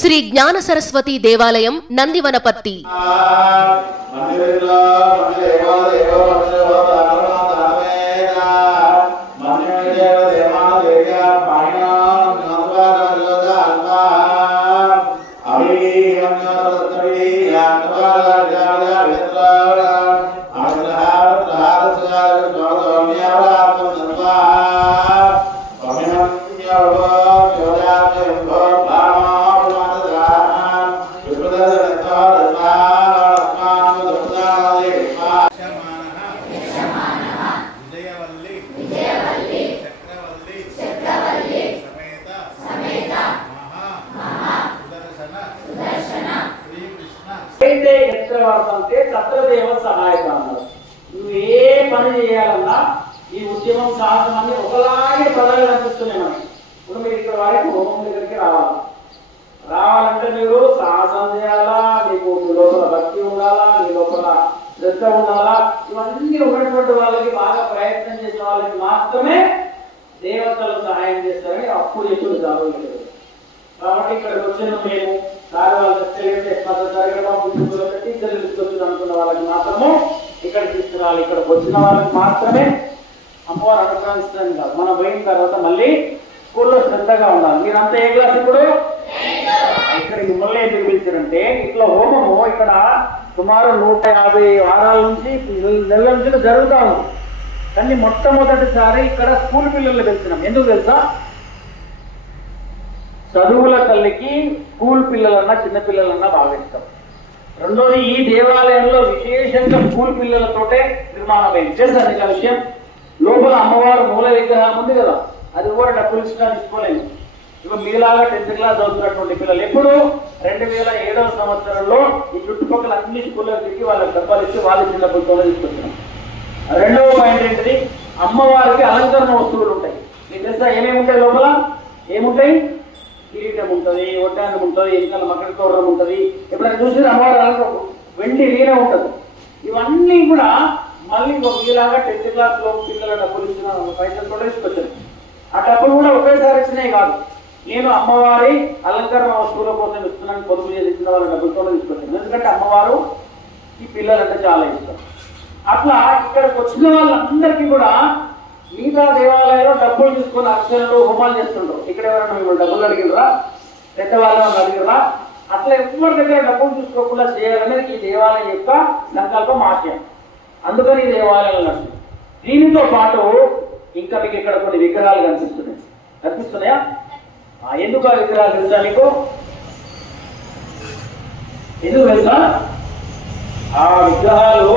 శ్రీ జ్ఞాన సరస్వతి దేవాలయం నందివనపర్తి. సత్రదేవ సహాయక అన్నారు. నువ్వు ఏ పని చేయాలన్నా ఈ ఉద్యమం సాహసం అన్ని ఒకలాగే పదాలు కనిపిస్తున్నాయి మనకి. ఇప్పుడు మీరు ఇక్కడ వారికి హోమం దగ్గరికి రావాలంటే మీరు సాహసం చేయాలా, మీకు మీ లోపల భక్తి ఉండాలా, మీ లోపల శ్రద్ధ ఉండాలా. ఇవన్నీ ఉన్నటువంటి వాళ్ళకి బాగా ప్రయత్నం చేసిన వాళ్ళకి మాత్రమే దేవతలు సహాయం చేస్తారని అప్పుడు ఎప్పుడు జరగలేదు. కాబట్టి ఇక్కడికి వచ్చిన మేము టీచర్లు తీసుకొచ్చి అనుకున్న వాళ్ళకి మాత్రము ఇక్కడ తీసుకురావాలి. ఇక్కడికి వచ్చిన వాళ్ళకి మాత్రమే అమ్మవారు అనుగ్రహిస్తుంది కాదు. మనం పోయిన తర్వాత మళ్ళీ స్కూల్లో శ్రద్ధగా ఉండాలి. మీరంతా ఏ క్లాస్ ఇప్పుడు ఇక్కడ మిమ్మల్ని ఎందుకు పిలిచారంటే ఇట్లా హోమము ఇక్కడ సుమారు 150 వారాల నుంచి నెలల నుంచి జరుగుతూ ఉంది. కానీ మొట్టమొదటిసారి ఇక్కడ స్కూల్ పిల్లల్ని పిలిచినాం. ఎందుకు తెలుసా? చదువుల తల్లికి స్కూల్ పిల్లలన్నా చిన్న పిల్లలన్నా బాగా ఇష్టం. రెండోది ఈ దేవాలయంలో విశేషంగా స్కూల్ పిల్లలతోటే నిర్మాణం అయింది. తెలుసా నీకు ఆ విషయం? లోపల అమ్మవారు మూల విగ్రహం ఉంది కదా, అది కూడా డబ్బులు ఇచ్చినా తీసుకోలేదు. ఇప్పుడు మీలాగా 10th క్లాస్ చదువుతున్నటువంటి పిల్లలు ఎప్పుడు 2007వ సంవత్సరంలో ఈ చుట్టుపక్కల అన్ని స్కూళ్ళకి తిరిగి వాళ్ళకి డబ్బాలు ఇచ్చి వాళ్ళు చిన్న డబ్బులతో తీసుకొచ్చినాం. రెండవ పాయింట్ ఏంటిది? అమ్మవారికి అలంకరణ వస్తువులు ఉంటాయి. మీకు తెలుసా ఏమేమి ఉంటాయి? లోపల ఏముంటాయి? కిరీటం ఉంటుంది, ఒడ్డానం ఉంటుంది, ఇంకా మకర తోరణం ఉంటుంది. ఎప్పుడైనా చూసి అమ్మవారు వెండి వీణ ఉంటుంది. ఇవన్నీ కూడా మళ్ళీ మీలాగా 10th క్లాస్ లో పిల్లల డబ్బులు ఇచ్చిన పైసలు తీసుకొచ్చాను. ఆ డబ్బులు కూడా ఒకేసారి ఇచ్చినాయి కాదు. నేను అమ్మవారి అలంకరణ వస్తువుల కోసం ఇస్తున్నాను, పొదుపు చేసి ఇచ్చిన వాళ్ళ డబ్బులతో తీసుకొచ్చాను. ఎందుకంటే అమ్మవారు ఈ పిల్లలంటే చాలా ఇష్టం. అట్లా ఇక్కడికి వచ్చిన వాళ్ళందరికీ కూడా మిగతా దేవాలయంలో డబ్బులు తీసుకొని అక్షరాలు హోమాలు చేస్తుంటారు. ఇక్కడ ఎవరైనా మిమ్మల్ని డబ్బులు అడిగిరా, పెద్దవాళ్ళని అడిగిరా? అట్లా ఎవరి దగ్గర డబ్బులు తీసుకోకుండా చేయాలనేది ఈ దేవాలయం యొక్క సంకల్పం, ఆశయం. అందుకని ఈ దేవాలయాలు నడుస్తుంది. దీనితో పాటు ఇంకా మీకు ఇక్కడ కొన్ని విగ్రహాలు కనిపిస్తున్నాయా? ఎందుకు ఆ విగ్రహాలు తెలుసా మీకు? ఎందుకు తెలుసా? ఆ విగ్రహాలు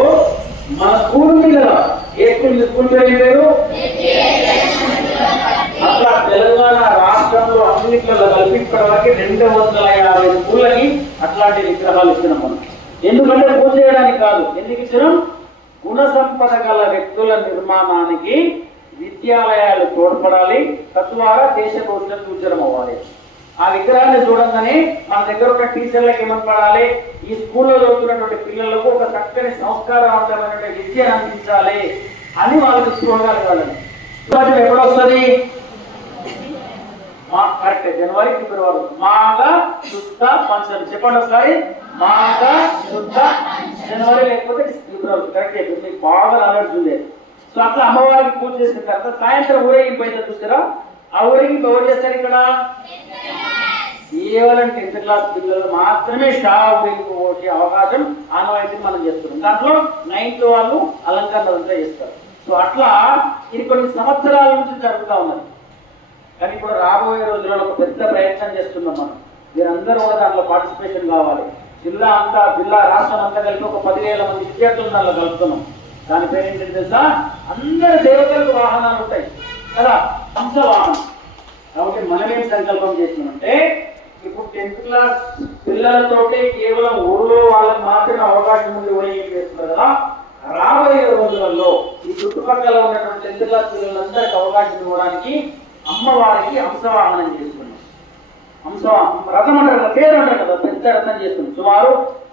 మన స్కూల్ పిల్లల ఏ స్కూల్ పేరు? అట్లా తెలంగాణ రాష్ట్రంలో అన్నింటిలో కలిపి ఇప్పటి వరకు 250 స్కూళ్ళకి అట్లాంటి విగ్రహాలు ఇచ్చినాం మనం. ఎందుకంటే పూజ చేయడానికి కాదు. ఎందుకు ఇచ్చినాం? గుణ సంపద గల వ్యక్తుల నిర్మాణానికి విద్యాలయాలు తోడ్పడాలి, తద్వారా దేశ భవిష్యత్తు ఉజ్వలం అవ్వాలి. ఆ విగ్రహాన్ని చూడంగానే మన దగ్గర ఉన్న టీచర్లకు ఏమనపడాలి? ఈ స్కూల్లో చదువుతున్నటువంటి పిల్లలకు ఒక చక్కని సంస్కారవంతమైన విద్య అందించాలి అని వాళ్ళకి స్పృహగా కలగాలి. ఎప్పుడు వస్తుంది? కరెక్ట్, జనవరి, ఫిబ్రవరి. మాఘ శుద్ధ పంచమి. చెప్పండి ఒకసారి. మాఘ శుద్ధ జనవరి లేకపోతే ఫిబ్రవరి. కరెక్ట్ చెప్పండి. మీకు బాగా నాలెడ్జ్ ఉంది. సో అట్లా అమ్మవారికి పూజ చేసిన తర్వాత సాయంత్రం ఊరేగింపు అయితే చూస్తారా? ఆ ఊరేగింపు ఎవరు చేస్తారు? ఇక్కడ కేవలం 10th క్లాస్ పిల్లలు మాత్రమే షా ఊరేగింపు పోసే అవకాశం ఆనవాయితీ మనం చేస్తున్నాం. దాంట్లో 9th వాళ్ళు అలంకరణ అంతా చేస్తారు. సో అట్లా ఇది కొన్ని సంవత్సరాల నుంచి జరుగుతూ ఉన్నది. కానీ ఇప్పుడు రాబోయే రోజుల్లో ఒక పెద్ద ప్రయత్నం చేస్తున్నాం మనం. మీరందరూ కూడా దాంట్లో పార్టిసిపేషన్ కావాలి. జిల్లా రాష్ట్రం అంతా కలిపి ఒక 10,000 మంది విద్యార్థులను దాంట్లో కలుపుతున్నాం. దాని పేరు ఏంటంటే తెలుసా? అందరు దేవతలకు వాహనాలు ఉంటాయి కదా, హంస వాహనం. కాబట్టి మనం ఏం సంకల్పం చేస్తున్నామంటే ఇప్పుడు 10th క్లాస్ పిల్లలతోటే కేవలం ఊళ్ళో వాళ్ళకి మాత్రమే అవకాశం ఉండి కూడా ఏం చేస్తున్నారు కదా, రాబోయే రోజులలో ఈ చుట్టుపక్కల ఉన్నటువంటి 10th క్లాస్ పిల్లలందరికీ అవకాశం ఇవ్వడానికి అమ్మవారికి హంసవాహనం చేస్తున్నాం. రథం అంటారు, పేరు అంటారు కదా, పెద్ద రథం చేస్తున్నాం. సుమారు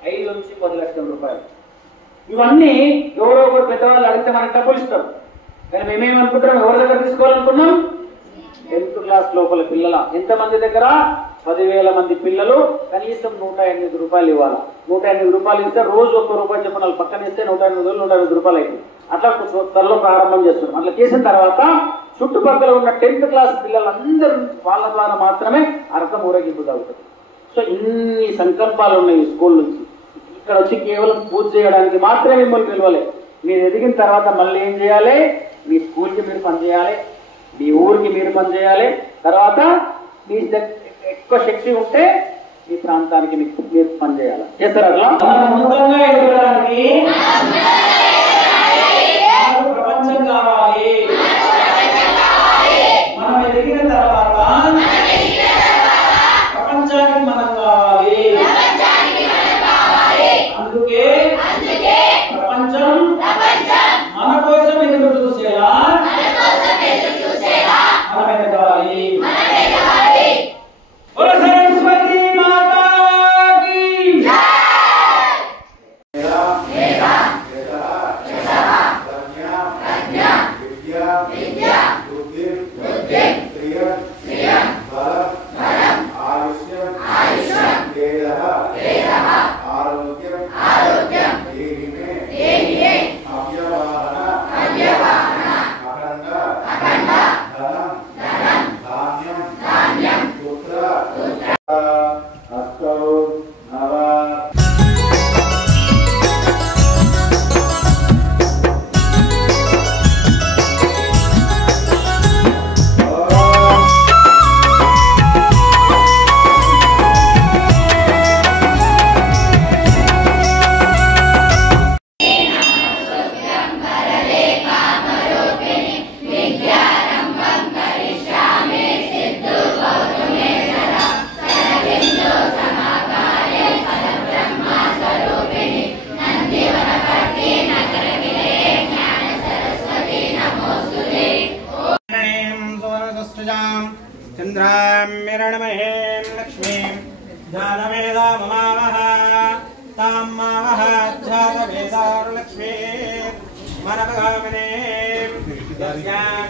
5 నుంచి 10 లక్షల రూపాయలు. ఇవన్నీ ఎవరో ఒకరు పెద్దవాళ్ళు అడిగితే మనకి డబ్బులు ఇస్తారు. కానీ మేమేమనుకుంటున్నాం? ఎవరి దగ్గర తీసుకోవాలనుకున్నాం? 10th క్లాస్ లోపల పిల్లల. ఎంతమంది దగ్గర? 10,000 మంది పిల్లలు కనీసం 108 రూపాయలు ఇవ్వాలి. 108 రూపాయలు ఇస్తే రోజు ₹1 చెప్పిన వాళ్ళు పక్కన ఇస్తే 108 రూపాయలు అయింది. అట్లా త్వరలో ప్రారంభం చేస్తున్నాం. అట్లా చేసిన తర్వాత చుట్టుపక్కల ఉన్న 10th క్లాస్ పిల్లలందరూ వాళ్ళ ద్వారా మాత్రమే అర్థం ఊరేగింపు జరుగుతుంది. సో ఇన్ని సంకల్పాలు ఉన్నాయి ఈ స్కూల్ నుంచి. ఇక్కడ వచ్చి కేవలం పూజ చేయడానికి మాత్రమే మిమ్మల్ని పిలవలే. మీరు ఎదిగిన తర్వాత మళ్ళీ ఏం చేయాలి? మీ స్కూల్కి మీరు పనిచేయాలి, మీ ఊరికి మీరు పనిచేయాలి. తర్వాత మీ ఎక్కువ శక్తి ఉంటే మీ ప్రాంతానికి మీరు పనిచేయాలి. చేస్తారు అట్లా ప్రపంచం కావాలి. మనం ఎదిగిన తర్వాత ప్రపంచానికి మనం కావాలి. అందుకే ప్రపంచం మన కోసం ఎదురు చూసేలా మనం ఎదగాలి. సరస్వతి మాతాకి चंद्राम्यरणमहें लक्ष्मीं ज्ञानवेदाममावः ताम्मावः ज्ञातवेदारुलक्ष्मीं मनभगामिनीं यस्यां